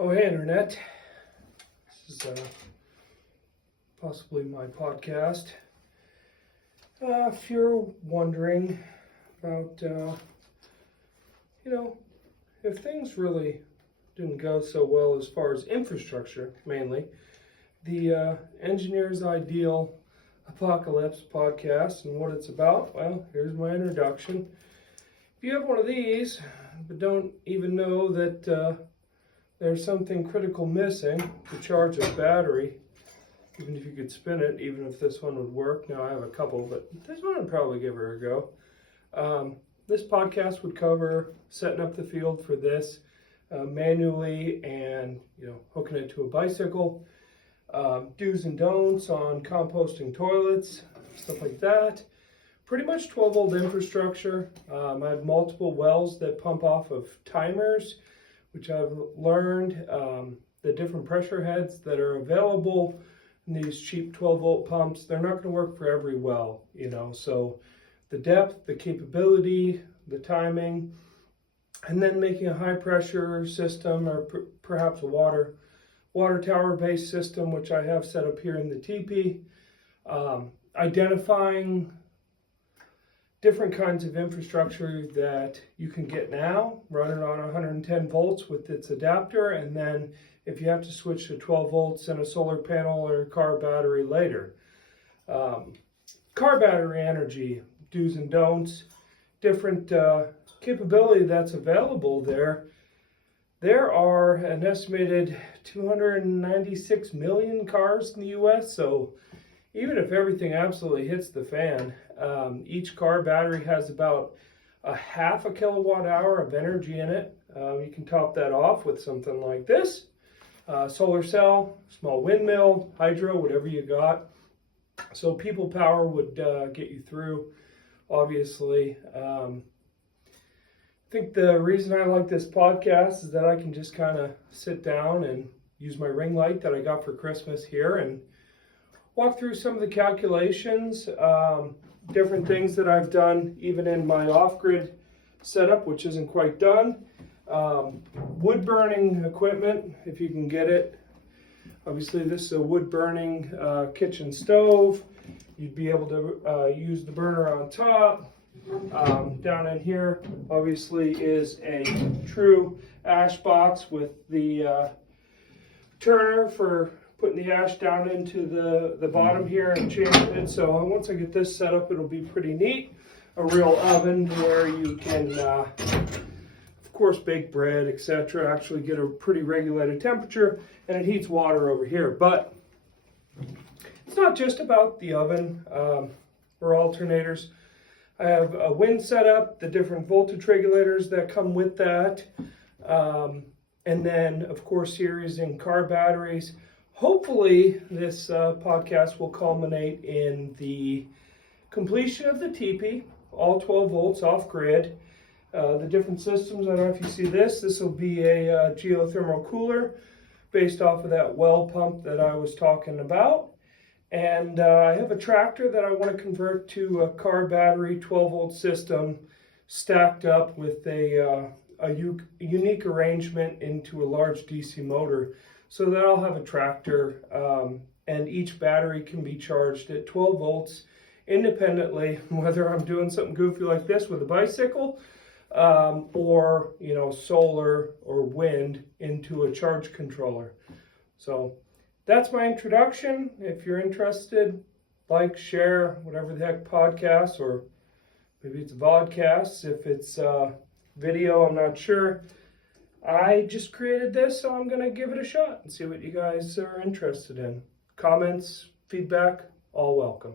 Oh, hey, Internet. This is possibly my podcast. If you're wondering about, if things really didn't go so well as far as infrastructure, mainly, the Engineer's Ideal Apocalypse podcast and what it's about, well, here's my introduction. If you have one of these, but don't even know that there's something critical missing to charge a battery, even if you could spin it, even if this one would work. Now I have a couple, but this one would probably give her a go. This podcast would cover setting up the field for this manually and hooking it to a bicycle, do's and don'ts on composting toilets, stuff like that. Pretty much 12-volt infrastructure. I have multiple wells that pump off of timers, which I've learned the different pressure heads that are available in these cheap 12-volt pumps. They're not going to work for every well, so the depth, the capability, the timing, and then making a high pressure system or perhaps a water tower based system, which I have set up here in the teepee. Identifying different kinds of infrastructure that you can get now, running on 110 volts with its adapter, and then if you have to switch to 12 volts and a solar panel or a car battery later. Car battery energy, do's and don'ts, different capability that's available there. There are an estimated 296 million cars in the US, so even if everything absolutely hits the fan, each car battery has about a half a kilowatt hour of energy in it. You can top that off with something like this. Solar cell, small windmill, hydro, whatever you got. So people power would get you through, obviously. I think the reason I like this podcast is that I can just kind of sit down and use my ring light that I got for Christmas here and walk through some of the calculations, different things that I've done even in my off-grid setup, which isn't quite done. Wood burning equipment, if you can get it. Obviously this is a wood burning kitchen stove. You'd be able to use the burner on top. Down in here obviously is a true ash box with the turner for putting the ash down into the bottom here and changing it. So once I get this set up, it'll be pretty neat. A real oven where you can, of course, bake bread, etc. Actually get a pretty regulated temperature, and it heats water over here. But it's not just about the oven or alternators. I have a wind setup, the different voltage regulators that come with that, and then, of course, series and car batteries. Hopefully, this podcast will culminate in the completion of the teepee, all 12 volts off-grid. The different systems, I don't know if you see this. This will be a geothermal cooler based off of that well pump that I was talking about. And I have a tractor that I want to convert to a car battery 12-volt system stacked up with a unique arrangement into a large DC motor, so that I'll have a tractor and each battery can be charged at 12 volts independently, whether I'm doing something goofy like this with a bicycle or solar or wind into a charge controller. So that's my introduction. If you're interested, like, share, whatever the heck podcasts, or maybe it's vodcasts. If it's video, I'm not sure. I just created this, so I'm going to give it a shot and see what you guys are interested in. Comments, feedback, all welcome.